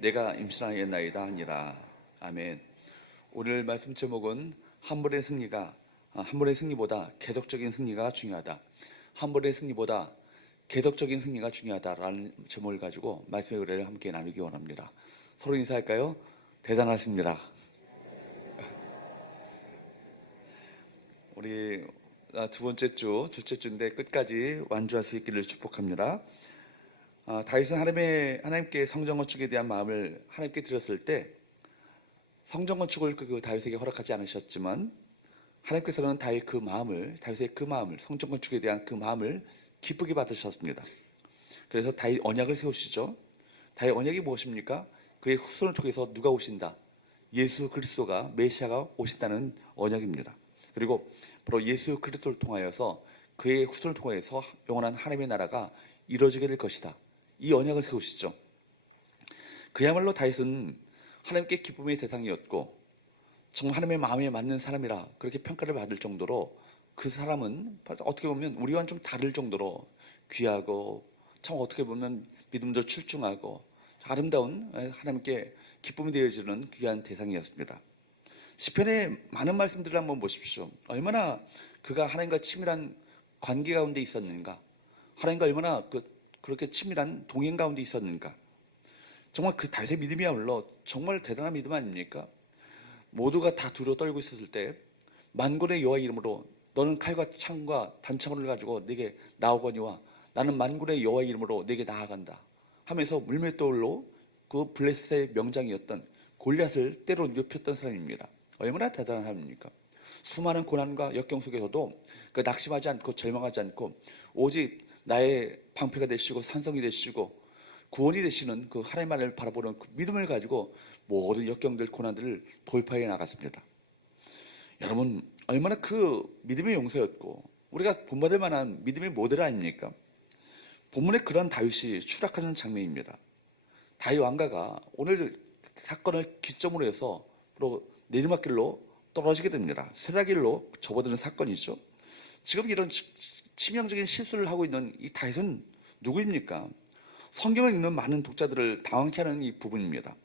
내가 임신하였나이다 하니라. 아멘. 오늘 말씀 제목은 한 번의 승리보다 계속적인 승리가 중요하다. 한 번의 승리보다 계속적인 승리가 중요하다라는 제목을 가지고 말씀의 의뢰를 함께 나누기 원합니다. 서로 인사할까요? 대단하십니다. 우리 두 번째 둘째 주인데 끝까지 완주할 수 있기를 축복합니다. 다윗은 하나님께 성전 건축에 대한 마음을 하나님께 드렸을 때 성전 건축을 그 다윗에게 허락하지 않으셨지만 하나님께서는 다윗의 그 마음을 성전 건축에 대한 그 마음을 기쁘게 받으셨습니다. 그래서 다윗 언약을 세우시죠. 다윗 언약이 무엇입니까? 그의 후손을 통해서 누가 오신다? 예수 그리스도가 메시아가 오신다는 언약입니다. 그리고 바로 예수 그리스도를 통하여서 그의 후손을 통해서 영원한 하나님의 나라가 이루어지게 될 것이다. 이 언약을 세우시죠. 그야말로 다윗은 하나님께 기쁨의 대상이었고 정말 하나님의 마음에 맞는 사람이라 그렇게 평가를 받을 정도로 그 사람은 어떻게 보면 우리와는 좀 다를 정도로 귀하고 참 어떻게 보면 믿음도 출중하고 아름다운 하나님께 기쁨이 되어지는 귀한 대상이었습니다. 시편의 많은 말씀들을 한번 보십시오. 얼마나 그가 하나님과 치밀한 관계 가운데 있었는가, 하나님과 얼마나 그렇게 치밀한 동행 가운데 있었는가. 정말 그 다윗의 믿음이야말로 정말 대단한 믿음 아닙니까? 모두가 다 두려워 떨고 있었을 때 만군의 여호와 이름으로 너는 칼과 창과 단창을 가지고 내게 나오거니와 나는 만군의 여호와 이름으로 내게 나아간다 하면서 물맷돌로 그 블레셋의 명장이었던 골리앗을 때로 눕혔던 사람입니다. 얼마나 대단한 사람입니까? 수많은 고난과 역경 속에서도 낙심하지 않고 절망하지 않고 오직 나의 방패가 되시고 산성이 되시고 구원이 되시는 그 하나님만을 바라보는 그 믿음을 가지고 모든 역경들 고난들을 돌파해 나갔습니다. 여러분 얼마나 그 믿음의 용사였고 우리가 본받을 만한 믿음의 모델 아닙니까? 본문에 그런 다윗이 추락하는 장면입니다. 다윗 왕가가 오늘 사건을 기점으로 해서 내리막길로 떨어지게 됩니다. 쇠락길로 접어드는 사건이죠. 지금 이런 치명적인 실수를 하고 있는 이 다윗은 누구입니까? 성경을 읽는 많은 독자들을 당황케 하는 이 부분입니다.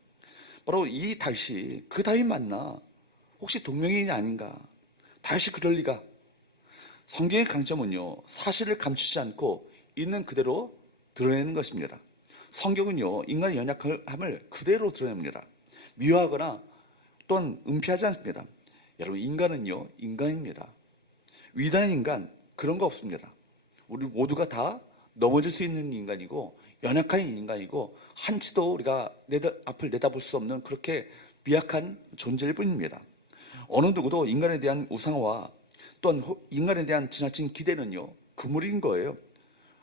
바로 이 다윗이 그 다윗 맞나? 혹시 동명이인이 아닌가? 다윗이 그럴 리가? 성경의 강점은요, 사실을 감추지 않고 있는 그대로 드러내는 것입니다. 성경은요, 인간의 연약함을 그대로 드러냅니다. 미워하거나 또는 은폐하지 않습니다. 여러분, 인간은요, 인간입니다. 위대한 인간, 그런 거 없습니다. 우리 모두가 다 넘어질 수 있는 인간이고 연약한 인간이고 한치도 우리가 앞을 내다볼 수 없는 그렇게 미약한 존재일 뿐입니다. 어느 누구도 인간에 대한 우상화 또한 인간에 대한 지나친 기대는요, 그물인 거예요.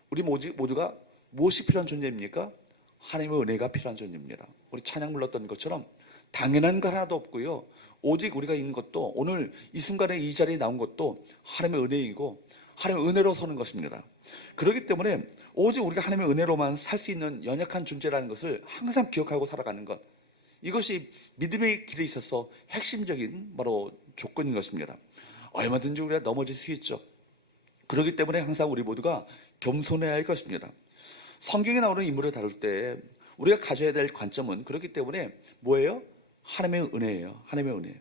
우리 모두가 무엇이 필요한 존재입니까? 하나님의 은혜가 필요한 존재입니다. 우리 찬양 불렀던 것처럼 당연한 거 하나도 없고요, 오직 우리가 있는 것도 오늘 이 순간에 이 자리에 나온 것도 하나님의 은혜이고 하나님의 은혜로 서는 것입니다. 그렇기 때문에 오직 우리가 하나님의 은혜로만 살 수 있는 연약한 존재라는 것을 항상 기억하고 살아가는 것, 이것이 믿음의 길에 있어서 핵심적인 바로 조건인 것입니다. 얼마든지 우리가 넘어질 수 있죠. 그렇기 때문에 항상 우리 모두가 겸손해야 할 것입니다. 성경에 나오는 인물을 다룰 때 우리가 가져야 될 관점은 그렇기 때문에 뭐예요? 하나님의 은혜예요. 하나님의 은혜.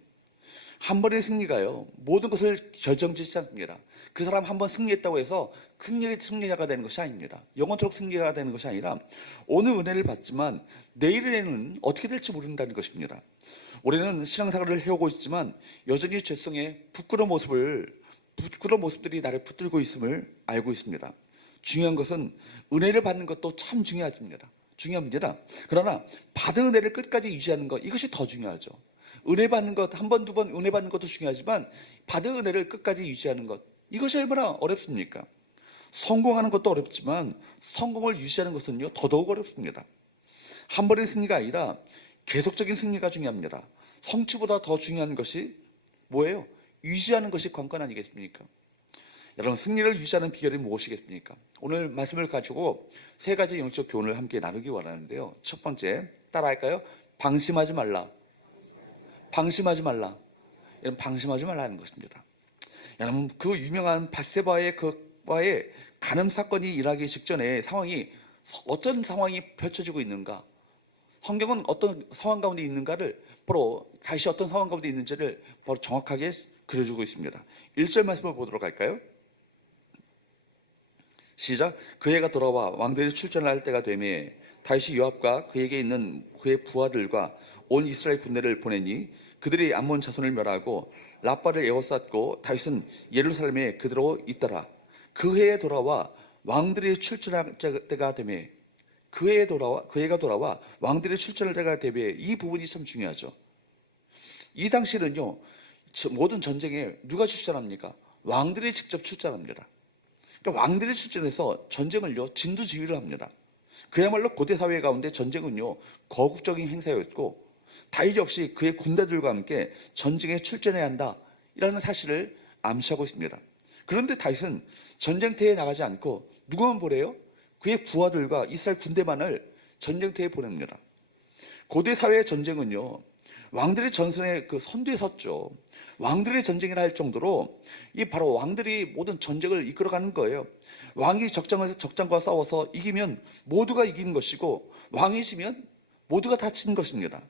한 번의 승리가요, 모든 것을 결정짓지 않습니다. 그 사람 한 번 승리했다고 해서 승리자가 되는 것이 아닙니다. 영원토록 승리자가 되는 것이 아니라 오늘 은혜를 받지만 내일에는 어떻게 될지 모른다는 것입니다. 우리는 신앙생활을 해오고 있지만 여전히 죄성의 부끄러운 모습들이 나를 붙들고 있음을 알고 있습니다. 중요한 것은 은혜를 받는 것도 참 중요합니다. 그러나 받은 은혜를 끝까지 유지하는 것, 이것이 더 중요하죠. 은혜 받는 것, 한 번, 두 번 은혜 받는 것도 중요하지만 받은 은혜를 끝까지 유지하는 것, 이것이 얼마나 어렵습니까? 성공하는 것도 어렵지만 성공을 유지하는 것은요, 더더욱 어렵습니다. 한 번의 승리가 아니라 계속적인 승리가 중요합니다. 성취보다 더 중요한 것이 뭐예요? 유지하는 것이 관건 아니겠습니까? 여러분, 승리를 유지하는 비결이 무엇이겠습니까? 오늘 말씀을 가지고 세 가지 영적 교훈을 함께 나누기 원하는데요. 첫 번째, 따라할까요? 방심하지 말라. 방심하지 말라. 여러분, 방심하지 말라는 것입니다. 여러분, 그 유명한 밧세바의 그와의 간음 사건이 일어나기 직전에 어떤 상황이 펼쳐지고 있는가? 성경은 어떤 상황 가운데 있는가를 바로 다시 어떤 상황 가운데 있는지를 바로 정확하게 그려주고 있습니다. 1절 말씀을 보도록 할까요? 시작. 그 해가 돌아와 왕들이 출전할 때가 되매 다윗이 요압과 그에게 있는 그의 부하들과 온 이스라엘 군대를 보내니 그들이 암몬 자손을 멸하고 라빠를 에워쌌고 다윗은 예루살렘에 그대로 있더라. 그 해에 돌아와 왕들이 출전할 때가 되매 그 해가 돌아와 왕들이 출전할 때가 되매 이 부분이 참 중요하죠. 이 당시에는요, 모든 전쟁에 누가 출전합니까? 왕들이 직접 출전합니다. 그러니까 왕들이 출전해서 전쟁을요 진두지휘를 합니다. 그야말로 고대 사회 가운데 전쟁은요 거국적인 행사였고 다윗 역시 그의 군대들과 함께 전쟁에 출전해야 한다라는 사실을 암시하고 있습니다. 그런데 다윗은 전쟁터에 나가지 않고 누구만 보내요? 그의 부하들과 이스라엘 군대만을 전쟁터에 보냅니다. 고대 사회의 전쟁은요 왕들의 전선에 그 선두에 섰죠. 왕들의 전쟁이라 할 정도로 이 바로 왕들이 모든 전쟁을 이끌어가는 거예요. 왕이 적장과 싸워서 이기면 모두가 이기는 것이고 왕이 지면 모두가 다치는 것입니다.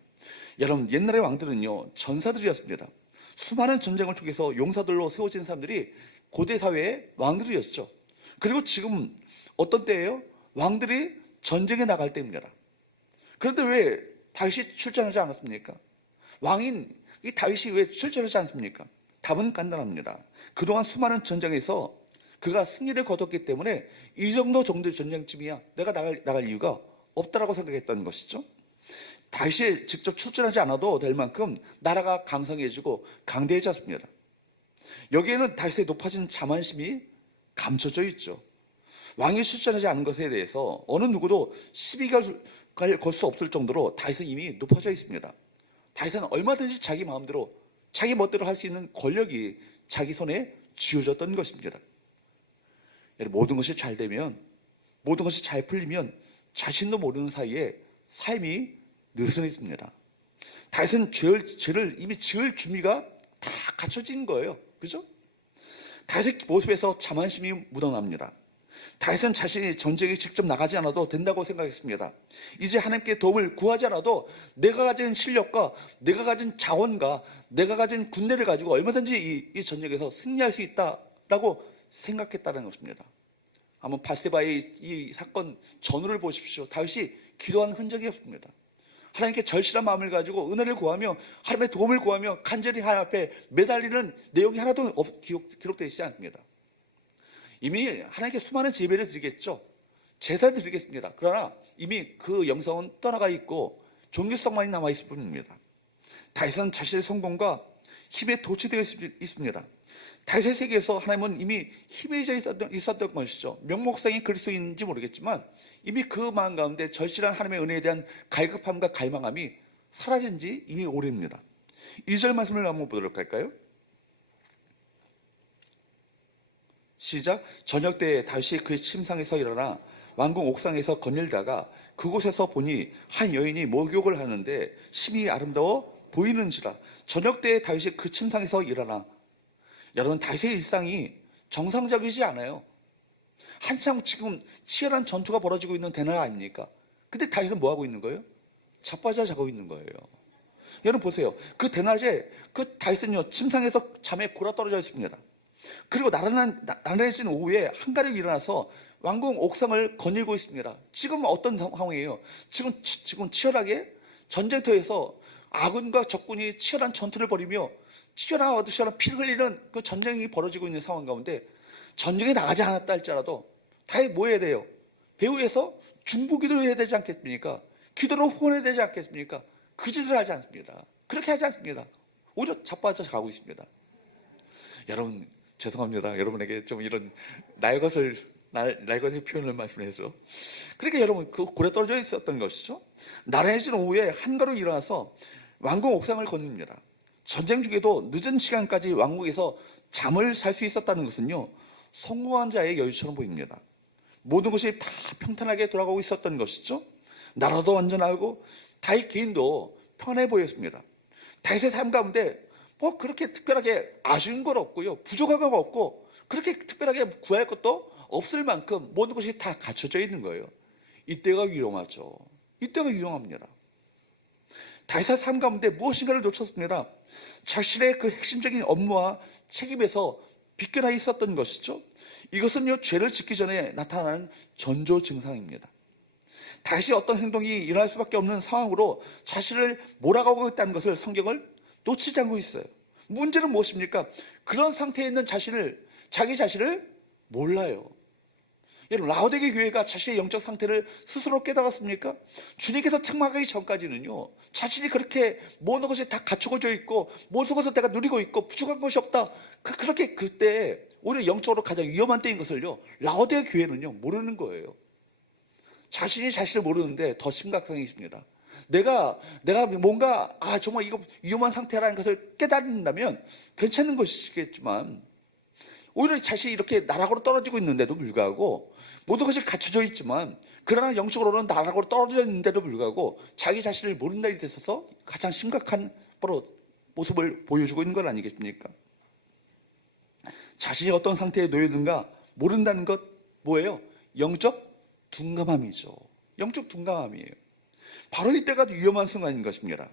여러분, 옛날의 왕들은요 전사들이었습니다. 수많은 전쟁을 통해서 용사들로 세워진 사람들이 고대 사회의 왕들이었죠. 그리고 지금 어떤 때예요? 왕들이 전쟁에 나갈 때입니다. 그런데 왜 다윗이 출전하지 않았습니까? 왕인 이 다윗이 왜 출전하지 않습니까? 답은 간단합니다. 그동안 수많은 전쟁에서 그가 승리를 거뒀기 때문에 이 정도의 전쟁쯤이야 내가 나갈 이유가 없다라고 생각했던 것이죠. 다윗이 직접 출전하지 않아도 될 만큼 나라가 강성해지고 강대해졌습니다. 여기에는 다윗의 높아진 자만심이 감춰져 있죠. 왕이 출전하지 않은 것에 대해서 어느 누구도 시비가 걸 수 없을 정도로 다윗은 이미 높아져 있습니다. 다윗은 얼마든지 자기 마음대로 자기 멋대로 할 수 있는 권력이 자기 손에 쥐어졌던 것입니다. 모든 것이 잘 되면, 모든 것이 잘 풀리면 자신도 모르는 사이에 삶이 느슨해집니다. 다윗은 죄를 이미 지을 준비가 다 갖춰진 거예요. 그죠? 다윗의 모습에서 자만심이 묻어납니다. 다윗은 자신이 전쟁에 직접 나가지 않아도 된다고 생각했습니다. 이제 하나님께 도움을 구하지 않아도 내가 가진 실력과 내가 가진 자원과 내가 가진 군대를 가지고 얼마든지 이 전쟁에서 승리할 수 있다라고 생각했다는 것입니다. 한번 바세바의 이 사건 전후를 보십시오. 다윗이 기도한 흔적이 없습니다. 하나님께 절실한 마음을 가지고 은혜를 구하며 하나님의 도움을 구하며 간절히 하나님 앞에 매달리는 내용이 하나도 기록되어 있지 않습니다. 이미 하나님께 수많은 예배를 드리겠죠. 제사 드리겠습니다. 그러나 이미 그 영성은 떠나가 있고 종교성만이 남아있을 뿐입니다. 다윗은 자신의 성공과 힘에 도취되어 있습니다. 다윗의 세계에서 하나님은 이미 힘해져 있었던 것이죠. 명목상이 그리스도인지 모르겠지만 이미 그 마음 가운데 절실한 하나님의 은혜에 대한 갈급함과 갈망함이 사라진 지 이미 오래입니다. 2절 말씀을 한번 보도록 할까요? 시작. 저녁 때에 다윗이 그 침상에서 일어나 왕궁 옥상에서 거닐다가 그곳에서 보니 한 여인이 목욕을 하는데 심히 아름다워 보이는지라. 저녁 때에 다윗이 그 침상에서 일어나. 여러분, 다윗의 일상이 정상적이지 않아요. 한참 지금 치열한 전투가 벌어지고 있는 대낮 아닙니까? 근데 다윗은 뭐 하고 있는 거예요? 자빠져 자고 있는 거예요. 여러분 보세요. 그 대낮에 그 다윗은요 침상에서 잠에 골아떨어져 있습니다. 그리고 나른해진 오후에 한가득 일어나서 왕궁 옥상을 거닐고 있습니다. 지금 어떤 상황이에요? 지금 치열하게 전쟁터에서 아군과 적군이 치열한 전투를 벌이며 치열한 피를 흘리는 그 전쟁이 벌어지고 있는 상황 가운데 전쟁에 나가지 않았다 할지라도 다윗 뭐 해야 돼요? 배후에서 중보기도를 해야 되지 않겠습니까? 기도로 후원해야 되지 않겠습니까? 그 짓을 하지 않습니다. 그렇게 하지 않습니다. 오히려 자빠져 가고 있습니다. 여러분 죄송합니다. 여러분에게 좀 이런 날것의 표현을 말씀해서. 그러니까 여러분 그 고래 떨어져 있었던 것이죠. 나른해진 오후에 한가로 일어나서 왕궁 옥상을 거닙니다. 전쟁 중에도 늦은 시간까지 왕궁에서 잠을 잘 수 있었다는 것은요 성공한 자의 여유처럼 보입니다. 모든 것이 다 평탄하게 돌아가고 있었던 것이죠. 나라도 완전하고 다윗 개인도 편해 보였습니다. 다윗의 삶 가운데 뭐 그렇게 특별하게 아쉬운 건 없고요, 부족한 건 없고 그렇게 특별하게 구할 것도 없을 만큼 모든 것이 다 갖춰져 있는 거예요. 이때가 유용하죠. 이때가 유용합니다. 다윗의 삶 가운데 무엇인가를 놓쳤습니다. 자신의 그 핵심적인 업무와 책임에서 비껴나 있었던 것이죠. 이것은요, 죄를 짓기 전에 나타나는 전조 증상입니다. 다시 어떤 행동이 일어날 수밖에 없는 상황으로 자신을 몰아가고 있다는 것을 성경을 놓치지 않고 있어요. 문제는 무엇입니까? 그런 상태에 있는 자기 자신을 몰라요. 여러분, 라오디게 교회가 자신의 영적 상태를 스스로 깨달았습니까? 주님께서 책망하기 전까지는요, 자신이 그렇게 모든 것이 다 갖추어져 있고 모든 것을 내가 누리고 있고 부족한 것이 없다, 그렇게 그때 오히려 영적으로 가장 위험한 때인 것을요, 라오디게 교회는요 모르는 거예요. 자신이 자신을 모르는데 더 심각성이 있습니다. 내가 뭔가 정말 이거 위험한 상태라는 것을 깨닫는다면 괜찮은 것이겠지만, 오히려 자신이 이렇게 나락으로 떨어지고 있는데도 불구하고 모든 것이 갖춰져 있지만, 그러나 영적으로는 나락으로 떨어져 있는데도 불구하고 자기 자신을 모른다 에 있어서 가장 심각한 바로 모습을 보여주고 있는 건 아니겠습니까? 자신이 어떤 상태에 놓여있는가 모른다는 것, 뭐예요? 영적 둔감함이죠. 영적 둔감함이에요. 바로 이때가 위험한 순간인 것입니다.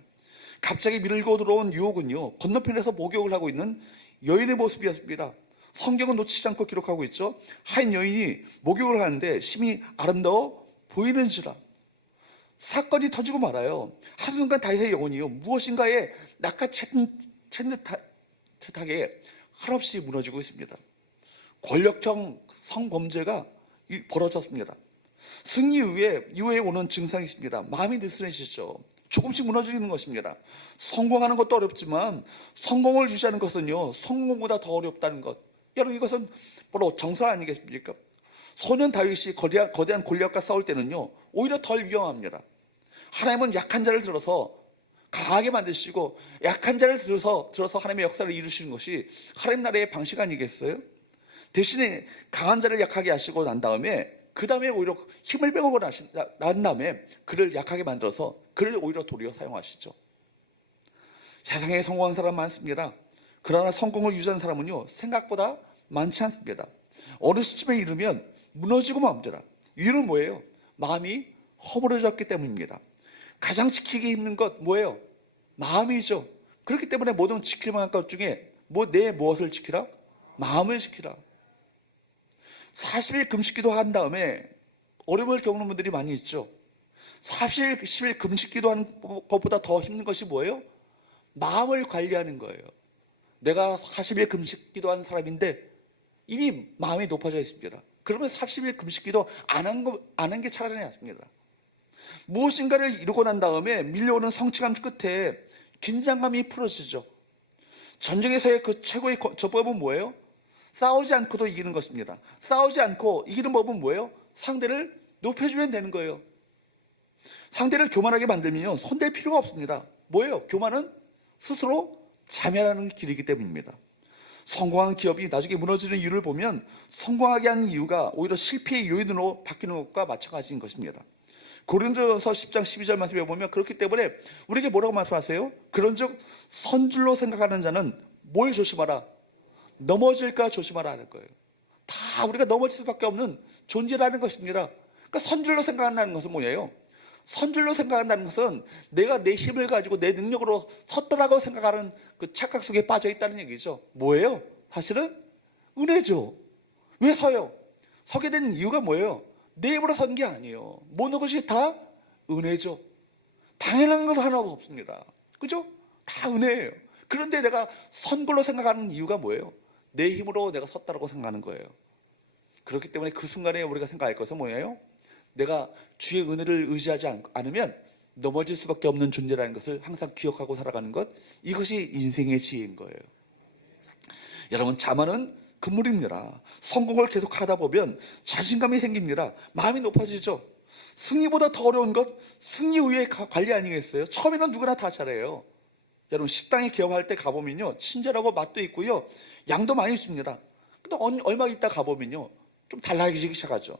갑자기 밀고 들어온 유혹은요, 건너편에서 목욕을 하고 있는 여인의 모습이었습니다. 성경은 놓치지 않고 기록하고 있죠. 한 여인이 목욕을 하는데 심히 아름다워 보이는지라. 사건이 터지고 말아요. 한순간 다윗의 영혼이요, 무엇인가에 낚아챈 듯하게 한없이 무너지고 있습니다. 권력형 성범죄가 벌어졌습니다. 승리 이후에 오는 증상이 있습니다. 마음이 느슨해지죠. 조금씩 무너지는 것입니다. 성공하는 것도 어렵지만 성공을 유지하는 것은요, 성공보다 더 어렵다는 것. 여러분, 이것은 바로 정설 아니겠습니까? 소년 다윗이 거대한 골리앗과 싸울 때는요, 오히려 덜 위험합니다. 하나님은 약한 자를 들어서 강하게 만드시고 약한 자를 들어서 하나님의 역사를 이루시는 것이 하나님 나라의 방식 아니겠어요? 대신에 강한 자를 약하게 하시고 난 다음에 그 다음에 오히려 힘을 빼고 난 다음에 그를 약하게 만들어서 그를 오히려 도리어 사용하시죠. 세상에 성공한 사람 많습니다. 그러나 성공을 유지하는 사람은요, 생각보다 많지 않습니다. 어느 시점에 이르면 무너지고 맙니다. 이유는 뭐예요? 마음이 허물어졌기 때문입니다. 가장 지키기 힘든 것 뭐예요? 마음이죠. 그렇기 때문에 모든 지킬 만한 것 중에 내 무엇을 지키라? 마음을 지키라. 40일 금식기도 한 다음에 어려움을 겪는 분들이 많이 있죠. 40일, 10일 금식기도 하는 것보다 더 힘든 것이 뭐예요? 마음을 관리하는 거예요. 내가 40일 금식기도 한 사람인데 이미 마음이 높아져 있습니다. 그러면 40일 금식기도 안 한 게 차라리 낫습니다. 무엇인가를 이루고 난 다음에 밀려오는 성취감 끝에 긴장감이 풀어지죠. 전쟁에서의 그 최고의 저법은 뭐예요? 싸우지 않고도 이기는 것입니다. 싸우지 않고 이기는 법은 뭐예요? 상대를 높여주면 되는 거예요. 상대를 교만하게 만들면요, 손댈 필요가 없습니다. 뭐예요? 교만은 스스로 자멸하는 길이기 때문입니다. 성공한 기업이 나중에 무너지는 이유를 보면 성공하게 하는 이유가 오히려 실패의 요인으로 바뀌는 것과 마찬가지인 것입니다. 고린도전서 10장 12절 말씀에 보면 그렇기 때문에 우리에게 뭐라고 말씀하세요? 그런즉 선줄로 생각하는 자는 뭘 조심하라? 넘어질까 조심하라 하는 거예요. 다 우리가 넘어질 수밖에 없는 존재라는 것입니다. 그러니까 선줄로 생각한다는 것은 뭐예요? 선줄로 생각한다는 것은 내가 내 힘을 가지고 내 능력으로 섰다라고 생각하는 그 착각 속에 빠져 있다는 얘기죠. 뭐예요? 사실은 은혜죠. 왜 서요? 서게 된 이유가 뭐예요? 내 힘으로 선 게 아니에요. 모든 것이 다 은혜죠. 당연한 건 하나도 없습니다. 그죠? 다 은혜예요. 그런데 내가 선 걸로 생각하는 이유가 뭐예요? 내 힘으로 내가 섰다라고 생각하는 거예요. 그렇기 때문에 그 순간에 우리가 생각할 것은 뭐예요? 내가 주의 은혜를 의지하지 않으면 넘어질 수밖에 없는 존재라는 것을 항상 기억하고 살아가는 것, 이것이 인생의 지혜인 거예요. 여러분, 자만은 금물입니다. 성공을 계속 하다 보면 자신감이 생깁니다. 마음이 높아지죠. 승리보다 더 어려운 것, 승리 후의 관리 아니겠어요? 처음에는 누구나 다 잘해요. 여러분, 식당에 개업할 때 가보면요, 친절하고 맛도 있고요, 양도 많이 있습니다. 근데 얼마 있다 가보면요, 좀 달라지기 시작하죠.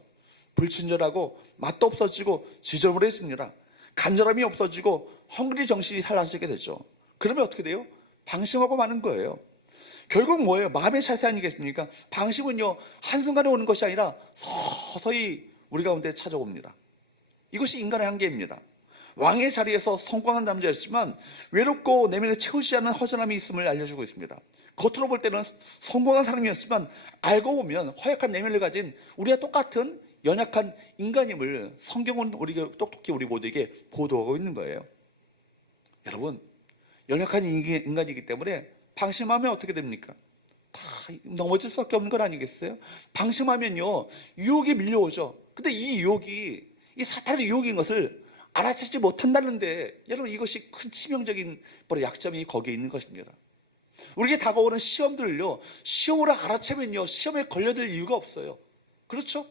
불친절하고 맛도 없어지고 지저분해집니다. 간절함이 없어지고 헝그리 정신이 사라지게 되죠. 그러면 어떻게 돼요? 방심하고 마는 거예요. 결국 뭐예요? 마음의 차이 아니겠습니까? 방심은요, 한순간에 오는 것이 아니라 서서히 우리 가운데 찾아옵니다. 이것이 인간의 한계입니다. 왕의 자리에서 성공한 남자였지만 외롭고 내면에 채우지 않는 허전함이 있음을 알려주고 있습니다. 겉으로 볼 때는 성공한 사람이었지만 알고 보면 허약한 내면을 가진 우리와 똑같은 연약한 인간임을 성경은 우리가 똑똑히 우리 모두에게 보도하고 있는 거예요. 여러분, 연약한 인간이기 때문에 방심하면 어떻게 됩니까? 다 넘어질 수밖에 없는 건 아니겠어요? 방심하면요, 유혹이 밀려오죠. 근데 이 유혹이, 이 사탄의 유혹인 것을 알아채지 못한다는데, 여러분, 이것이 큰 치명적인 바로 약점이 거기에 있는 것입니다. 우리에게 다가오는 시험들을요, 시험으로 알아채면요, 시험에 걸려들 이유가 없어요. 그렇죠?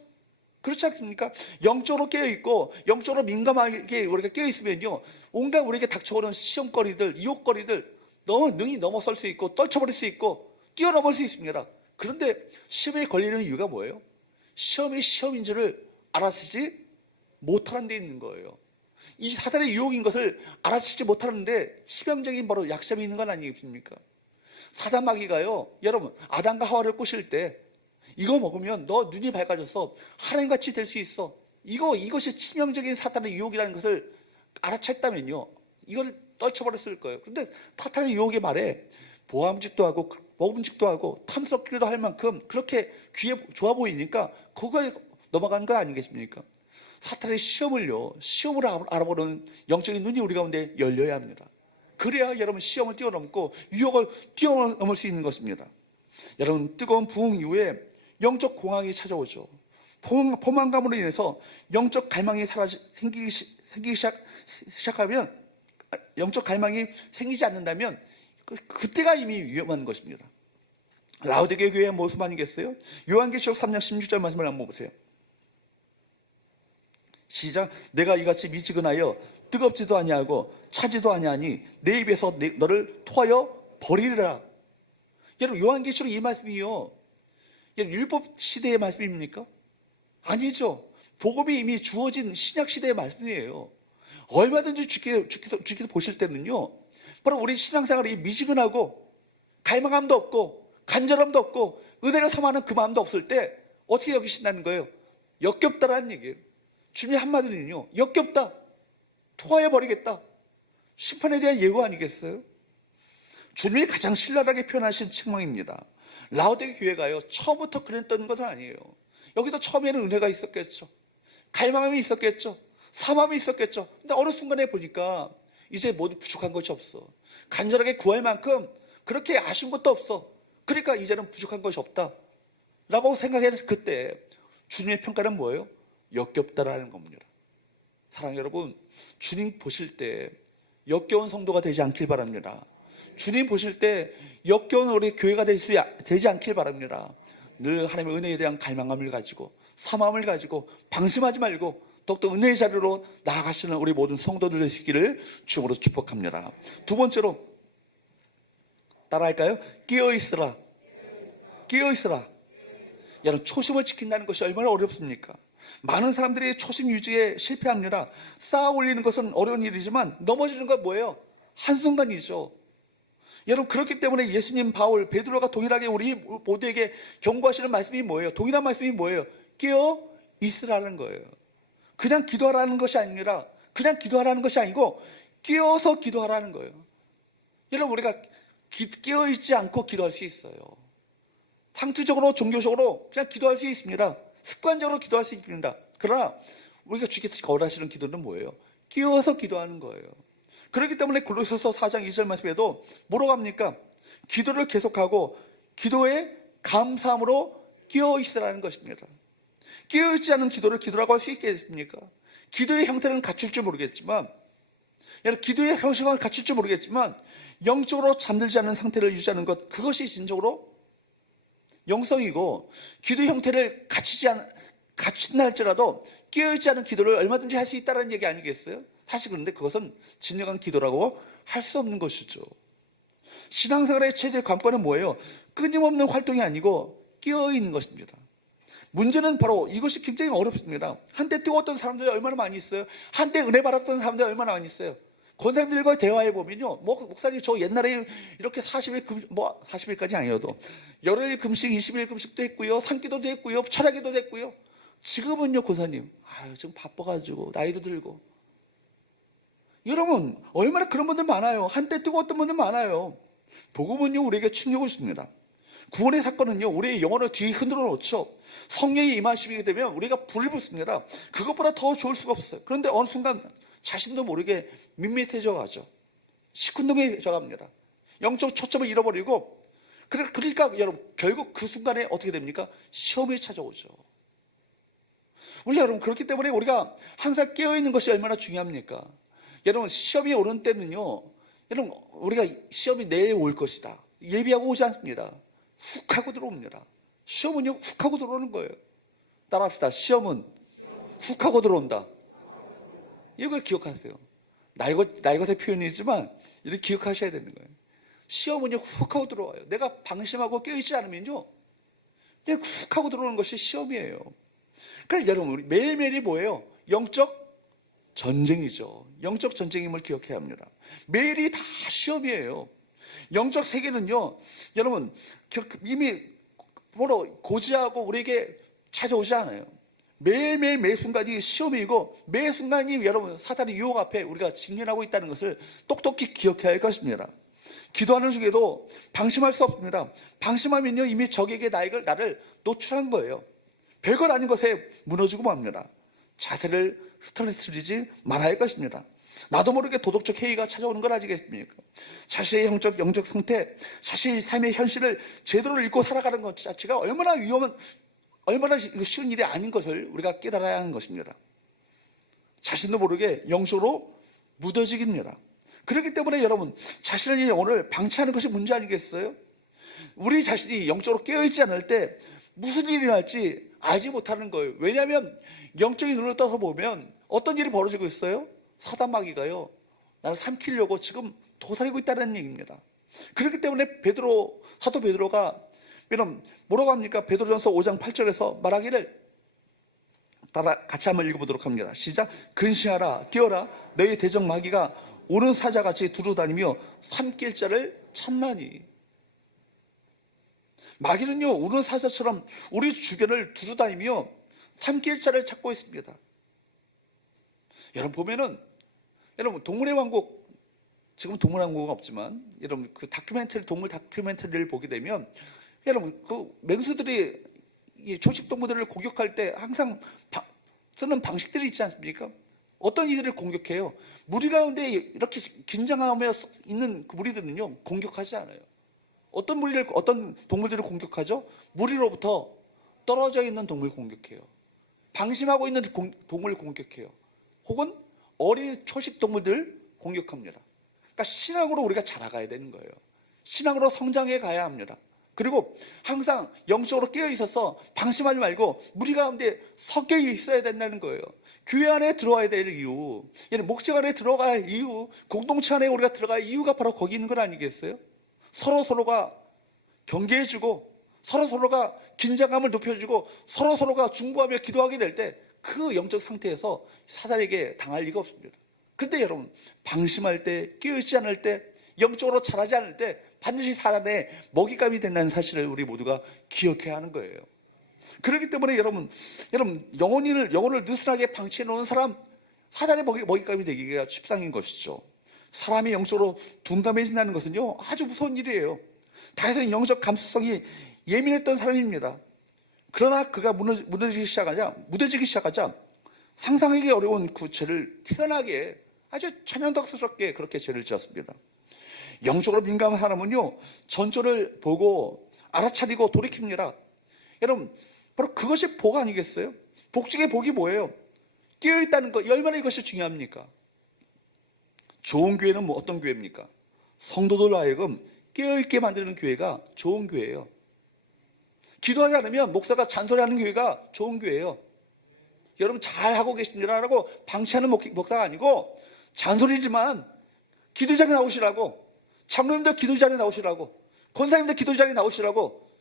그렇지 않습니까? 영적으로 깨어있고 영적으로 민감하게 우리가 깨어있으면요, 온갖 우리에게 닥쳐오는 시험거리들, 유혹거리들 너무 능히 넘어설 수 있고 떨쳐버릴 수 있고 뛰어넘을 수 있습니다. 그런데 시험에 걸리는 이유가 뭐예요? 시험이 시험인 줄을 알아채지 못하는 데 있는 거예요. 이 사단의 유혹인 것을 알아채지 못하는데 치명적인 바로 약점이 있는 건 아니겠습니까? 사단 마귀가요, 여러분, 아담과 하와를 꼬실 때 이거 먹으면 너 눈이 밝아져서 하나님같이 될 수 있어, 이것이 치명적인 사탄의 유혹이라는 것을 알아챘다면요, 이걸 떨쳐버렸을 거예요. 그런데 사탄의 유혹의 말에 보암직도 하고 먹음직도 하고 탐스럽기도 할 만큼 그렇게 귀에 좋아 보이니까 그거에 넘어간 거 아니겠습니까? 사탄의 시험으로 알아보는 영적인 눈이 우리 가운데 열려야 합니다. 그래야 여러분 시험을 뛰어넘고 유혹을 뛰어넘을 수 있는 것입니다. 여러분, 뜨거운 부흥 이후에 영적 공황이 찾아오죠. 포만감으로 인해서 영적 갈망이 생기기 시작하면, 영적 갈망이 생기지 않는다면 그때가 이미 위험한 것입니다. 라오디게 교회의 모습 아니겠어요? 요한계시록 3장 16절 말씀을 한번 보세요. 시작. 내가 이같이 미지근하여 뜨겁지도 아니하고 차지도 아니하니 내 입에서 너를 토하여 버리리라. 여러분, 요한계시록 이 말씀이요, 율법 시대의 말씀입니까? 아니죠. 복음이 이미 주어진 신약 시대의 말씀이에요. 얼마든지 주께서 보실 때는요, 바로 우리 신앙생활이 미지근하고 갈망함도 없고 간절함도 없고 은혜를 삼하는 그 마음도 없을 때 어떻게 여기신다는 거예요? 역겹다라는 얘기예요. 주님 한마디는요, 역겹다, 토하여 버리겠다, 심판에 대한 예고 아니겠어요? 주님이 가장 신랄하게 표현하신 책망입니다. 라오디게 교회가요, 처음부터 그랬던 것은 아니에요. 여기도 처음에는 은혜가 있었겠죠, 갈망함이 있었겠죠, 사모함이 있었겠죠. 근데 어느 순간에 보니까 이제 모두 부족한 것이 없어. 간절하게 구할 만큼 그렇게 아쉬운 것도 없어. 그러니까 이제는 부족한 것이 없다 라고 생각해서 그때 주님의 평가는 뭐예요? 역겹다라는 겁니다. 사랑하는 여러분, 주님 보실 때 역겨운 성도가 되지 않길 바랍니다. 주님 보실 때 역겨운 우리 교회가 되지 않길 바랍니다. 늘 하나님의 은혜에 대한 갈망함을 가지고 사모함을 가지고 방심하지 말고 더욱더 은혜의 자리로 나아가시는 우리 모든 성도들 되시기를 주님으로 축복합니다. 두 번째로 따라할까요? 깨어있으라. 깨어있으라. 여러분, 초심을 지킨다는 것이 얼마나 어렵습니까? 많은 사람들이 초심 유지에 실패합니다. 쌓아 올리는 것은 어려운 일이지만 넘어지는 건 뭐예요? 한순간이죠. 여러분, 그렇기 때문에 예수님, 바울, 베드로가 동일하게 우리 모두에게 경고하시는 말씀이 뭐예요? 동일한 말씀이 뭐예요? 깨어 있으라는 거예요. 그냥 기도하라는 것이 아니라, 그냥 기도하라는 것이 아니고 깨어서 기도하라는 거예요. 여러분, 우리가 깨어 있지 않고 기도할 수 있어요. 상투적으로 종교적으로 그냥 기도할 수 있습니다. 습관적으로 기도할 수 있습니다. 그러나 우리가 주께서 거울하시는 기도는 뭐예요? 깨어서 기도하는 거예요. 그렇기 때문에 골로새서 4장 2절 말씀에도 뭐라고 합니까? 기도를 계속하고 기도에 감사함으로 깨어 있으라는 것입니다. 깨어 있지 않은 기도를 기도라고 할 수 있겠습니까? 기도의 형태는 갖출 줄 모르겠지만, 기도의 형식을 갖출 줄 모르겠지만 영적으로 잠들지 않는 상태를 유지하는 것, 그것이 진정으로 영성이고, 기도 형태를 갖춘다 할지라도 깨어있지 않은 기도를 얼마든지 할 수 있다는 얘기 아니겠어요? 사실 그런데 그것은 진정한 기도라고 할 수 없는 것이죠. 신앙생활의 최대 관건은 뭐예요? 끊임없는 활동이 아니고 깨어있는 것입니다. 문제는 바로 이것이 굉장히 어렵습니다. 한때 뜨거웠던 사람들이 얼마나 많이 있어요? 한때 은혜 받았던 사람들이 얼마나 많이 있어요? 권사님들과 대화해 보면요, 목사님 저 옛날에 이렇게 40일 40일까지 아니어도 열흘 금식, 20일 금식도 했고요, 산기도도 했고요, 철야기도도 했고요. 지금은요, 권사님, 지금 바빠가지고 나이도 들고 여러분, 얼마나 그런 분들 많아요. 한때 뜨거웠던 분들 많아요. 복음은요, 우리에게 충격을 줍니다. 구원의 사건은요, 우리의 영혼을 뒤에 흔들어 놓죠. 성령이 임하시게 되면 우리가 불을 붙습니다. 그것보다 더 좋을 수가 없어요. 그런데 어느 순간 자신도 모르게 밋밋해져 가죠. 시큰둥해져 갑니다. 영적 초점을 잃어버리고, 그러니까 여러분, 결국 그 순간에 어떻게 됩니까? 시험이 찾아오죠. 우리 여러분, 그렇기 때문에 우리가 항상 깨어있는 것이 얼마나 중요합니까? 여러분, 시험이 오는 때는요, 여러분, 우리가 시험이 내일 올 것이다 예비하고 오지 않습니다. 훅 하고 들어옵니다. 시험은요, 훅 하고 들어오는 거예요. 따라합시다. 시험은 훅 하고 들어온다. 이거 기억하세요. 날것의 표현이지만 이렇게 기억하셔야 되는 거예요. 시험은요, 훅 하고 들어와요. 내가 방심하고 깨어있지 않으면요, 그냥 훅 하고 들어오는 것이 시험이에요. 그러니까 여러분, 우리 매일매일이 뭐예요? 영적 전쟁이죠. 영적 전쟁임을 기억해야 합니다. 매일이 다 시험이에요. 영적 세계는요, 여러분, 이미 고지하고 우리에게 찾아오지 않아요. 매일매일 매 순간이 시험이고, 매 순간이 여러분 사탄의 유혹 앞에 우리가 직면하고 있다는 것을 똑똑히 기억해야 할 것입니다. 기도하는 중에도 방심할 수 없습니다. 방심하면요, 이미 적에게 나를 노출한 거예요. 별것 아닌 것에 무너지고 맙니다. 자세를 스트레스리지 말아야 할 것입니다. 나도 모르게 도덕적 해이가 찾아오는 걸 아시겠습니까? 자신의 영적 상태, 자신의 삶의 현실을 제대로 읽고 살아가는 것 자체가 얼마나 쉬운 일이 아닌 것을 우리가 깨달아야 하는 것입니다. 자신도 모르게 영적으로 무뎌지기입니다. 그렇기 때문에 여러분, 자신의 영혼을 방치하는 것이 문제 아니겠어요? 우리 자신이 영적으로 깨어있지 않을 때 무슨 일이 날지 알지 못하는 거예요. 왜냐하면 영적인 눈을 떠서 보면 어떤 일이 벌어지고 있어요? 사단 마귀가요, 나를 삼키려고 지금 도사리고 있다는 얘기입니다. 그렇기 때문에 사도 베드로가 여러분 뭐라고 합니까? 베드로전서 5장 8절에서 말하기를, 따라 같이 한번 읽어보도록 합니다. 시작. 근시하라, 깨어라, 너희 대적 마귀가 오는 사자같이 두루다니며 삼킬 자를 찾나니. 마귀는요, 오는 사자처럼 우리 주변을 두루다니며 삼킬 자를 찾고 있습니다. 여러분 보면은, 여러분 동물의 왕국, 지금 동물의 왕국은 없지만 여러분 그 동물 다큐멘터리를 보게 되면 여러분 그 맹수들이 이 초식 동물들을 공격할 때 항상 쓰는 방식들이 있지 않습니까? 어떤 이들을 공격해요? 무리 가운데 이렇게 긴장하며 있는 그 무리들은요, 공격하지 않아요. 어떤 동물들을 공격하죠? 무리로부터 떨어져 있는 동물 공격해요. 방심하고 있는 동물 공격해요. 혹은 어린 초식 동물들 공격합니다. 그러니까 신앙으로 우리가 자라가야 되는 거예요. 신앙으로 성장해 가야 합니다. 그리고 항상 영적으로 깨어 있어서 방심하지 말고 무리 가운데 섞여 있어야 된다는 거예요. 교회 안에 들어와야 될 이유, 목적 안에 들어갈 이유, 공동체 안에 우리가 들어갈 이유가 바로 거기 있는 건 아니겠어요? 서로가 경계해주고 서로가 긴장감을 높여주고 서로가 중보하며 기도하게 될 때 그 영적 상태에서 사단에게 당할 리가 없습니다. 그런데 여러분, 방심할 때, 깨어있지 않을 때, 영적으로 자라지 않을 때 반드시 사단의 먹잇감이 된다는 사실을 우리 모두가 기억해야 하는 거예요. 그렇기 때문에 여러분 영혼을 느슨하게 방치해 놓은 사람, 사단의 먹잇감이 되기가 십상인 것이죠. 사람이 영적으로 둔감해진다는 것은요, 아주 무서운 일이에요. 다윗은 영적 감수성이 예민했던 사람입니다. 그러나 그가 무뎌지기 시작하자 상상하기 어려운 그 죄를 태연하게 아주 천연덕스럽게 그렇게 죄를 지었습니다. 영적으로 민감한 사람은요, 전조를 보고 알아차리고 돌이킵니다. 여러분, 바로 그것이 복 아니겠어요? 복 중에 복이 뭐예요? 깨어있다는 것, 얼마나 이것이 중요합니까? 좋은 교회는 어떤 교회입니까? 성도들 하여금 깨어있게 만드는 교회가 좋은 교회예요. 기도하지 않으면 목사가 잔소리하는 교회가 좋은 교회예요. 여러분 잘하고 계십니다라고 방치하는 목사가 아니고, 잔소리지만 기도 자리에 나오시라고, 장로님들 기도 자리에 나오시라고, 권사님들 기도 자리에 나오시라고,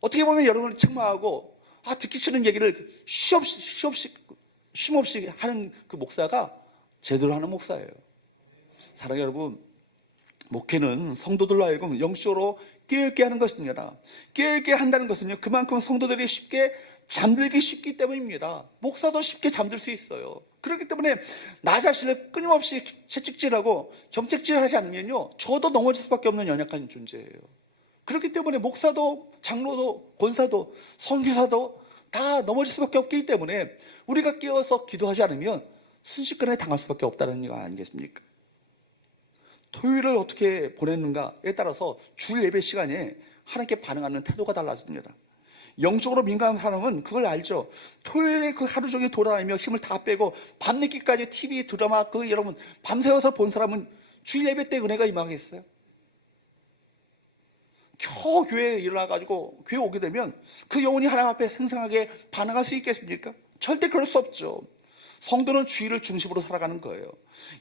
어떻게 보면 여러분을 책망하고 듣기 싫은 얘기를 쉼없이 하는 그 목사가 제대로 하는 목사예요. 사랑하는 여러분, 목회는 성도들로 하여금 영적으로 깨어있게 하는 것입니다. 깨어있게 한다는 것은요, 그만큼 성도들이 쉽게 잠들기 쉽기 때문입니다. 목사도 쉽게 잠들 수 있어요. 그렇기 때문에 나 자신을 끊임없이 채찍질하고 정책질하지 않으면요, 저도 넘어질 수밖에 없는 연약한 존재예요. 그렇기 때문에 목사도 장로도 권사도 선교사도 다 넘어질 수밖에 없기 때문에 우리가 깨어서 기도하지 않으면 순식간에 당할 수밖에 없다는 거 아니겠습니까? 토요일을 어떻게 보냈는가에 따라서 주일 예배 시간에 하나님께 반응하는 태도가 달라집니다. 영적으로 민감한 사람은 그걸 알죠. 토요일에 그 하루 종일 돌아다니며 힘을 다 빼고 밤늦게까지 TV 드라마 여러분 밤새워서 본 사람은 주일 예배 때 은혜가 임하겠어요? 겨우 교회에 일어나가지고 교회 오게 되면 그 영혼이 하나님 앞에 생생하게 반응할 수 있겠습니까? 절대 그럴 수 없죠. 성도는 주일을 중심으로 살아가는 거예요.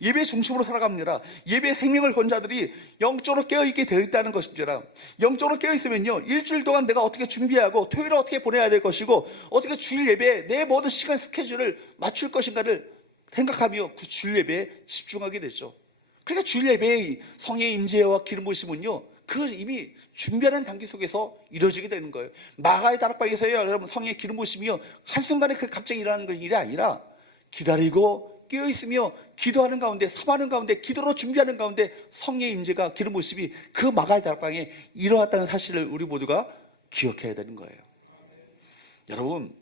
예배 중심으로 살아갑니다. 예배 생명을 건 자들이 영적으로 깨어있게 되어 있다는 것입니다. 영적으로 깨어있으면요, 일주일 동안 내가 어떻게 준비하고 토요일을 어떻게 보내야 될 것이고 어떻게 주일 예배에 내 모든 시간 스케줄을 맞출 것인가를 생각하며 그 주일 예배에 집중하게 되죠. 그러니까 주일 예배의 성의 임재와 기름 부으심은요, 그 이미 준비하는 단계 속에서 이루어지게 되는 거예요. 마가의 다락방에서요, 여러분 성의 기름 부으심이요, 한순간에 그 갑자기 일어나는 일이 아니라 기다리고 깨어있으며 기도하는 가운데, 삼하는 가운데, 기도로 준비하는 가운데 성령의 임재가 기름 부으심이 그 마가의 다락방에 일어났다는 사실을 우리 모두가 기억해야 되는 거예요. 여러분,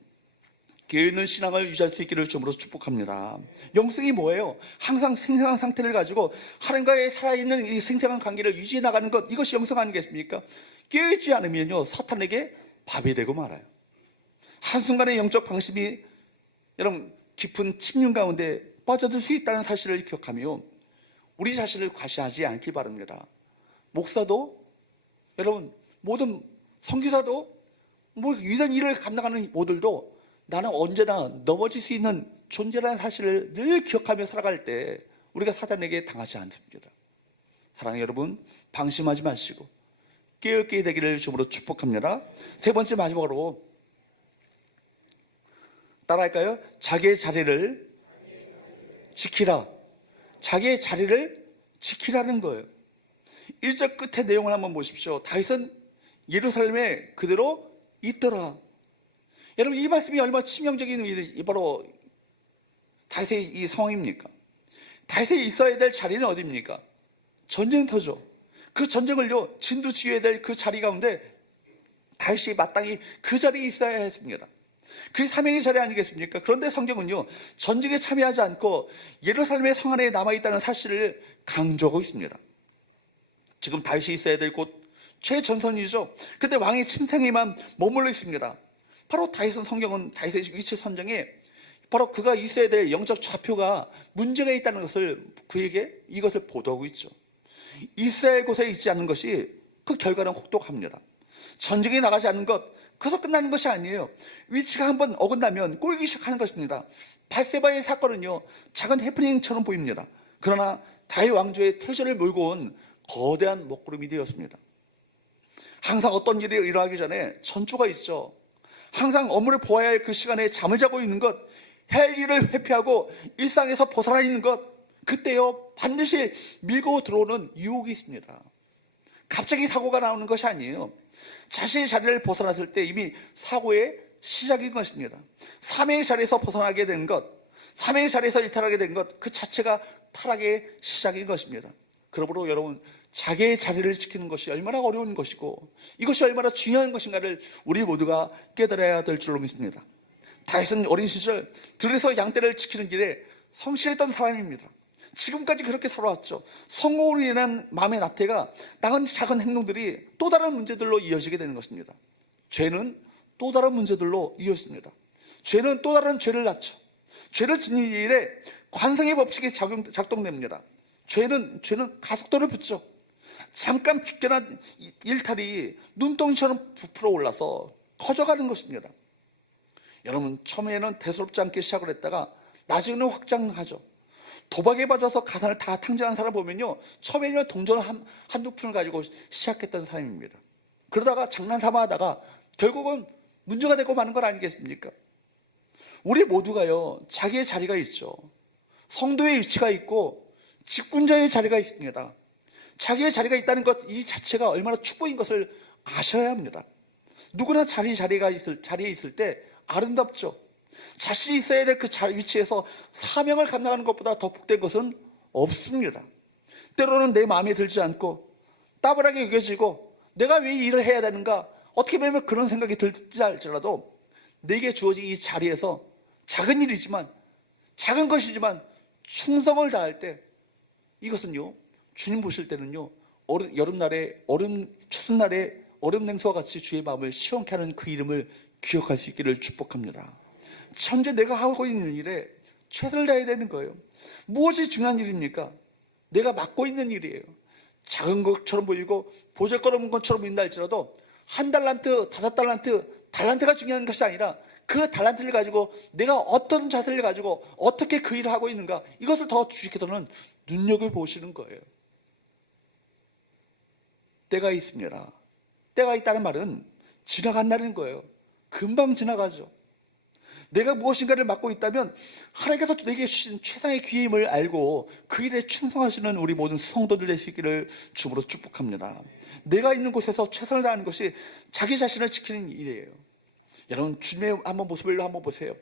깨어있는 신앙을 유지할 수 있기를 주님으로 축복합니다. 영성이 뭐예요? 항상 생생한 상태를 가지고 하나님과의 살아있는 이 생생한 관계를 유지해 나가는 것, 이것이 영성 아니겠습니까? 깨어있지 않으면요, 사탄에게 밥이 되고 말아요. 한순간의 영적 방심이 여러분 깊은 침륜 가운데 빠져들 수 있다는 사실을 기억하며 우리 자신을 과시하지 않길 바랍니다. 목사도, 여러분 모든 선교사도, 위대한 일을 감당하는 모두도 나는 언제나 넘어질 수 있는 존재라는 사실을 늘 기억하며 살아갈 때 우리가 사단에게 당하지 않습니다. 사랑하는 여러분, 방심하지 마시고 깨어있게 되기를 주님으로 축복합니다. 세 번째, 마지막으로 따라할까요? 자기의 자리를 지키라. 자기의 자리를 지키라는 거예요. 1절 끝의 내용을 한번 보십시오. 다윗은 예루살렘에 그대로 있더라. 여러분, 이 말씀이 얼마나 치명적인 일이 바로 다윗의 이 상황입니까? 다윗이 있어야 될 자리는 어디입니까? 전쟁터죠. 그 전쟁을요, 진두지휘해야 될 그 자리 가운데 다윗이 마땅히 그 자리에 있어야 했습니다. 그게 사명의 자리 아니겠습니까? 그런데 성경은요, 전쟁에 참여하지 않고 예루살렘의 성 안에 남아있다는 사실을 강조하고 있습니다. 지금 다윗이 있어야 될 곳 최전선이죠. 근데 왕의 침상에만 머물러 있습니다. 바로 성경은 다윗의 위치 선정에 바로 그가 있어야 될 영적 좌표가 문제가 있다는 것을 그에게 이것을 보도하고 있죠. 있어야 할 곳에 있지 않는 것이 그 결과는 혹독합니다. 전쟁에 나가지 않는 것, 그래서 끝나는 것이 아니에요. 위치가 한번 어긋나면 꼬이기 시작하는 것입니다. 밧세바의 사건은요, 작은 해프닝처럼 보입니다. 그러나 다윗 왕조의 퇴절을 몰고 온 거대한 먹구름이 되었습니다. 항상 어떤 일이 일어나기 전에 전조가 있죠. 항상 업무를 보아야 할 그 시간에 잠을 자고 있는 것, 할 일을 회피하고 일상에서 벗어나 있는 것, 그때요 반드시 밀고 들어오는 유혹이 있습니다. 갑자기 사고가 나오는 것이 아니에요. 자신의 자리를 벗어났을 때 이미 사고의 시작인 것입니다. 사명의 자리에서 벗어나게 된 것, 사명의 자리에서 이탈하게 된 것, 그 자체가 타락의 시작인 것입니다. 그러므로 여러분, 자기의 자리를 지키는 것이 얼마나 어려운 것이고 이것이 얼마나 중요한 것인가를 우리 모두가 깨달아야 될 줄로 믿습니다. 다윗은 어린 시절 들에서 양떼를 지키는 일에 성실했던 사람입니다. 지금까지 그렇게 살아왔죠. 성공으로 인한 마음의 나태가 나은 작은 행동들이 또 다른 문제들로 이어지게 되는 것입니다. 죄는 또 다른 문제들로 이어집니다. 죄는 또 다른 죄를 낳죠. 죄를 짓는 일에 관성의 법칙이 작동됩니다. 죄는 가속도를 붙죠. 잠깐 비껴난 일탈이 눈덩이처럼 부풀어 올라서 커져가는 것입니다. 여러분, 처음에는 대수롭지 않게 시작을 했다가 나중에는 확장하죠. 도박에 빠져서 가산을 다 탕진한 사람 보면요, 처음에는 동전 한두 푼을 가지고 시작했던 사람입니다. 그러다가 장난삼아 하다가 결국은 문제가 되고 마는 건 아니겠습니까? 우리 모두가요, 자기의 자리가 있죠. 성도의 위치가 있고 직분자의 자리가 있습니다. 자기의 자리가 있다는 것, 이 자체가 얼마나 축복인 것을 아셔야 합니다. 누구나 자리에 있을 때 아름답죠. 자신이 있어야 될 그 위치에서 사명을 감당하는 것보다 더 복된 것은 없습니다. 때로는 내 마음에 들지 않고 따분하게 여겨지고 내가 왜 이 일을 해야 되는가, 어떻게 보면 그런 생각이 들지 할지라도 내게 주어진 이 자리에서 작은 일이지만, 작은 것이지만 충성을 다할 때, 이것은요, 주님 보실 때는요, 여름날에 추수날에 얼음 냉수와 같이 주의 마음을 시원케 하는 그 이름을 기억할 수 있기를 축복합니다. 현재 내가 하고 있는 일에 최선을 다해야 되는 거예요. 무엇이 중요한 일입니까? 내가 맡고 있는 일이에요. 작은 것처럼 보이고 보잘것없는 것처럼 보인다 할지라도 1달란트, 5달란트, 달란트가 중요한 것이 아니라 그 달란트를 가지고 내가 어떤 자세를 가지고 어떻게 그 일을 하고 있는가, 이것을 더 주님께서는 눈여겨보시는 거예요. 때가 있습니다. 때가 있다는 말은 지나간다는 거예요. 금방 지나가죠. 내가 무엇인가를 맡고 있다면 하나님께서 내게 주신 최상의 기회임을 알고 그 일에 충성하시는 우리 모든 성도들 될 수 있기를 주으로 축복합니다. 내가 있는 곳에서 최선을 다하는 것이 자기 자신을 지키는 일이에요. 여러분, 주님의 한번 모습을 한번 보세요.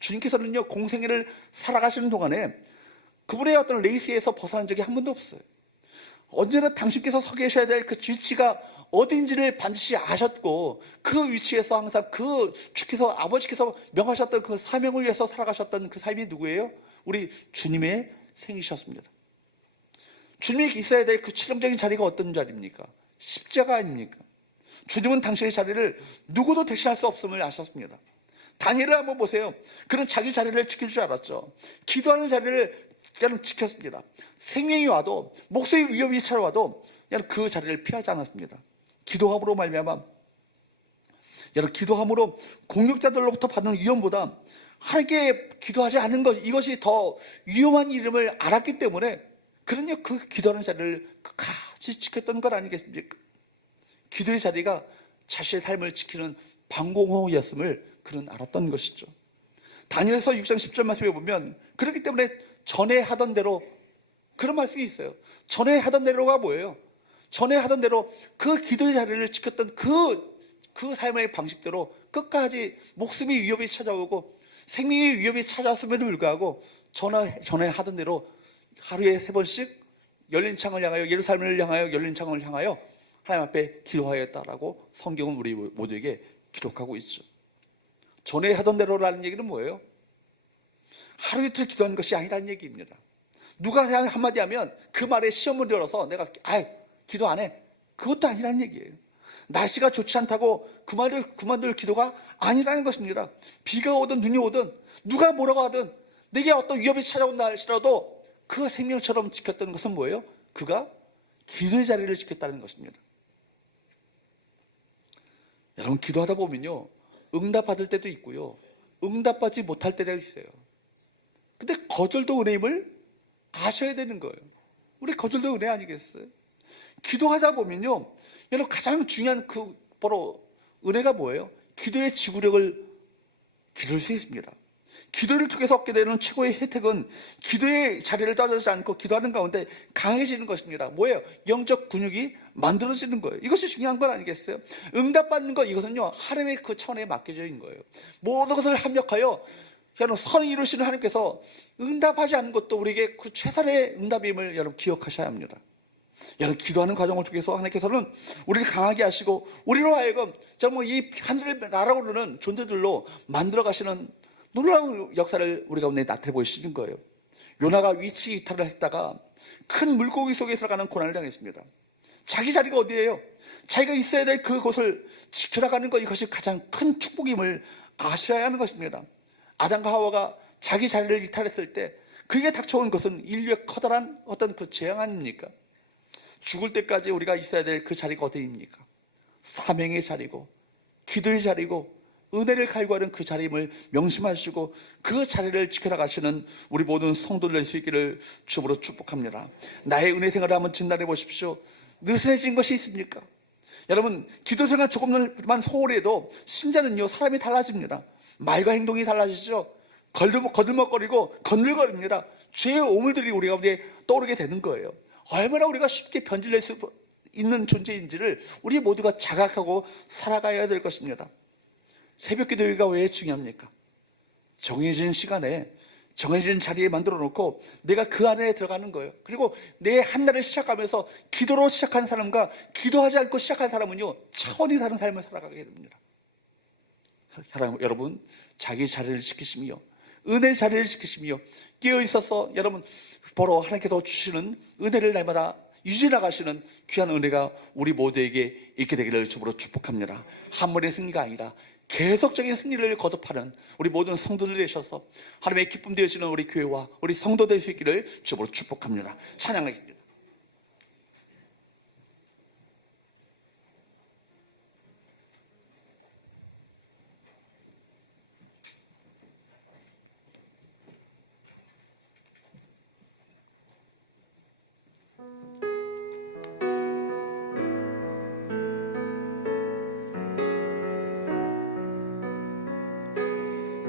주님께서는요, 공생애를 살아가시는 동안에 그분의 어떤 레이스에서 벗어난 적이 한 번도 없어요. 언제나 당신께서 서 계셔야 될 그 위치가 어딘지를 반드시 아셨고, 그 위치에서 항상 그 주께서, 아버지께서 명하셨던 그 사명을 위해서 살아가셨던 그 삶이 누구예요? 우리 주님의 생이셨습니다. 주님이 있어야 될 그 최종적인 자리가 어떤 자리입니까? 십자가 아닙니까? 주님은 당신의 자리를 누구도 대신할 수 없음을 아셨습니다. 다니엘을 한번 보세요. 그는 자기 자리를 지킬 줄 알았죠. 기도하는 자리를 지켰습니다. 생명이 와도, 목숨의 위협이 찾아와도 그 자리를 피하지 않았습니다. 기도함으로 말미암아, 여러분, 기도함으로 공격자들로부터 받는 위험보다 하나님께 기도하지 않는 것, 이것이 더 위험한 이름을 알았기 때문에 그는요, 그 기도하는 자리를 끝까지 지켰던 것 아니겠습니까? 기도의 자리가 자신의 삶을 지키는 방공호였음을 그는 알았던 것이죠. 다니엘서 6장 10절 말씀에 보면, 그렇기 때문에 전에 하던 대로, 그런 말씀이 있어요. 전에 하던 대로가 뭐예요? 전에 하던 대로 그 기도의 자리를 지켰던 그 삶의 방식대로 끝까지 목숨의 위협이 찾아오고 생명의 위협이 찾아왔음에도 불구하고 전에 하던 대로 하루에 3번씩 열린 창을 향하여, 예루살렘을 향하여 열린 창을 향하여 하나님 앞에 기도하였다라고 성경은 우리 모두에게 기록하고 있죠. 전에 하던 대로라는 얘기는 뭐예요? 하루 이틀 기도하는 것이 아니라는 얘기입니다. 누가 한마디 하면 그 말에 시험을 들어서 내가 기도 안 해, 그것도 아니라는 얘기예요. 날씨가 좋지 않다고 그만둘 기도가 아니라는 것입니다. 비가 오든 눈이 오든 누가 뭐라고 하든 내게 어떤 위협이 찾아온다 할지라도 그 생명처럼 지켰던 것은 뭐예요? 그가 기도의 자리를 지켰다는 것입니다. 여러분, 기도하다 보면요, 응답받을 때도 있고요, 응답받지 못할 때도 있어요. 근데 거절도 은혜임을 아셔야 되는 거예요. 우리 거절도 은혜 아니겠어요? 기도하다 보면요, 여러분, 가장 중요한 바로 은혜가 뭐예요? 기도의 지구력을 기를 수 있습니다. 기도를 통해서 얻게 되는 최고의 혜택은 기도의 자리를 떨어지지 않고 기도하는 가운데 강해지는 것입니다. 뭐예요? 영적 근육이 만들어지는 거예요. 이것이 중요한 건 아니겠어요? 응답받는 것, 이것은요, 하나님의 그 차원에 맡겨져 있는 거예요. 모든 것을 합력하여 여러분, 선을 이루시는 하나님께서 응답하지 않는 것도 우리에게 그 최선의 응답임을 여러분 기억하셔야 합니다. 여러분, 기도하는 과정을 통해서 하나님께서는 우리를 강하게 하시고 우리로 하여금 정말 이 하늘을 날아오르는 존재들로 만들어 가시는 놀라운 역사를 우리 가운데 나타내 보이시는 거예요. 요나가 위치 이탈을 했다가 큰 물고기 속에 들어가는 고난을 당했습니다. 자기 자리가 어디예요? 자기가 있어야 될 그곳을 지켜나가는 것, 이것이 가장 큰 축복임을 아셔야 하는 것입니다. 아담과 하와가 자기 자리를 이탈했을 때 그게 닥쳐온 것은 인류의 커다란 어떤 그 재앙 아닙니까? 죽을 때까지 우리가 있어야 될 그 자리가 어디입니까? 사명의 자리고 기도의 자리고 은혜를 갈구하는 그 자리임을 명심하시고 그 자리를 지켜나가시는 우리 모든 성도들 될 수 있기를 주으로 축복합니다. 나의 은혜 생활을 한번 진단해 보십시오. 느슨해진 것이 있습니까? 여러분, 기도 생활 조금만 소홀히 해도 신자는요, 사람이 달라집니다. 말과 행동이 달라지죠. 거들먹거리고 건들거립니다. 죄의 오물들이 우리 가운데 떠오르게 되는 거예요. 얼마나 우리가 쉽게 변질될 수 있는 존재인지를 우리 모두가 자각하고 살아가야 될 것입니다. 새벽 기도회가 왜 중요합니까? 정해진 시간에 정해진 자리에 만들어 놓고 내가 그 안에 들어가는 거예요. 그리고 내 한날을 시작하면서 기도로 시작한 사람과 기도하지 않고 시작한 사람은요, 차원이 다른 삶을 살아가게 됩니다. 여러분, 자기 자리를 지키시며 은혜의 자리를 지키시며 깨어 있어서 여러분 보러 하나님께서 주시는 은혜를 날마다 유지나가시는 귀한 은혜가 우리 모두에게 있게 되기를 주로 축복합니다. 한 번의 승리가 아니라 계속적인 승리를 거듭하는 우리 모든 성도들 되셔서 하나님의 기쁨 되시는 우리 교회와 우리 성도 될 수 있기를 주로 축복합니다. 찬양하겠습니다.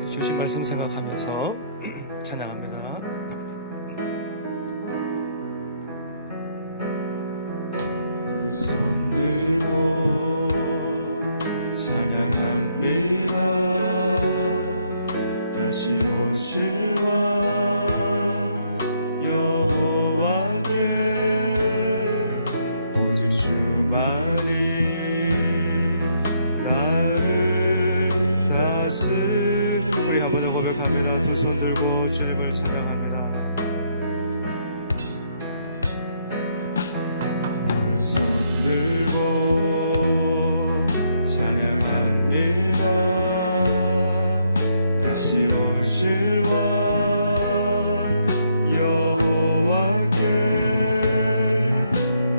주신 말씀 생각하면서 찬양합니다. 손 들고 찬양합니다. 다시 오실 왕 여호와께 오직 수만이 나를 다스 우리 한 번 더 고백합니다. 두 손 들고 주님을 찬양합니다. 손 들고 찬양합니다. 다시 오실 왕 여호와께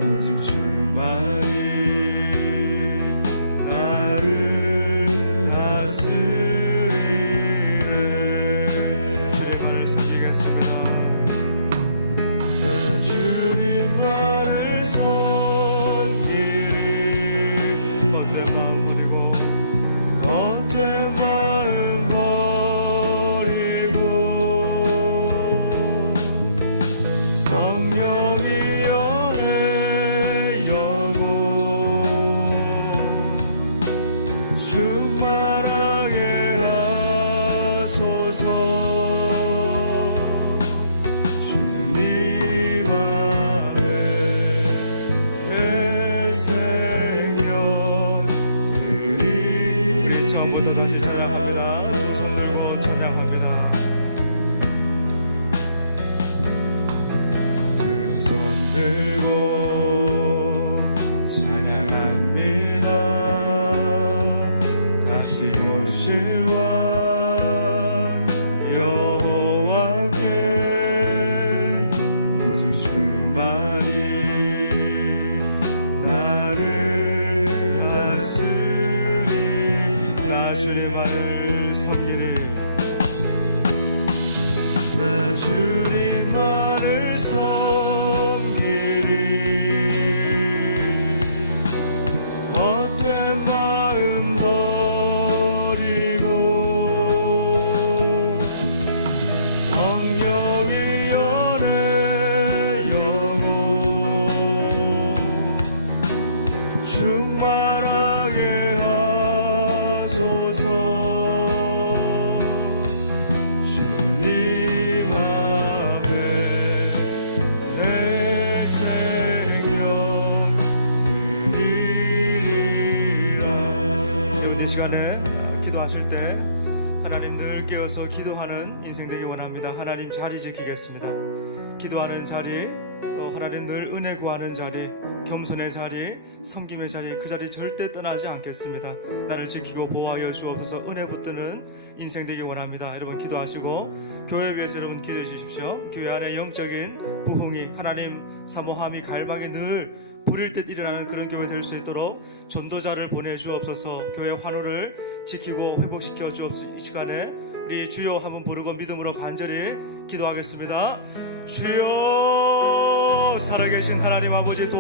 오직 주만이 나를 다스리네. 주님만을 섬기겠습니다. 주님만을 섬기리. 헛된 마음 버리고 헛된 마음 버리고 성령이 연애 여고 충만하게 하소서. 주님 앞에 내 생명 드리. 우리 처음부터 다시 찬양합니다. 두 손 들고 찬양합니다. 두 손 들고 찬양합니다. 다시 오실 왕 여호와께 오직 주만이 나를 다스리. 나 주님만을 섬기리. 주님만을 섬기리. 헛된 마음 버리고 성령이 연애 여고 충만하게 하소서. 주님 앞에 내 생명 드리리라. 여러분 이 시간에 기도하실 때 하나님 늘 깨어서 기도하는 인생 되기 원합니다. 하나님 자리 지키겠습니다. 기도하는 자리, 또 하나님 늘 은혜 구하는 자리, 겸손의 자리, 섬김의 자리, 그 자리 절대 떠나지 않겠습니다. 나를 지키고 보호하여 주옵소서. 은혜 붙드는 인생 되기 원합니다. 여러분 기도하시고 교회 위해서 여러분 기도해 주십시오. 교회 안에 영적인 부흥이, 하나님 사모함이, 갈망이 늘 부릴 듯 일어나는 그런 교회 될 수 있도록 전도자를 보내주옵소서. 교회 환호를 지키고 회복시켜 주옵소서. 이 시간에 우리 주여 한번 부르고 믿음으로 간절히 기도하겠습니다. 주여, 살아계신 하나님 아버지 도와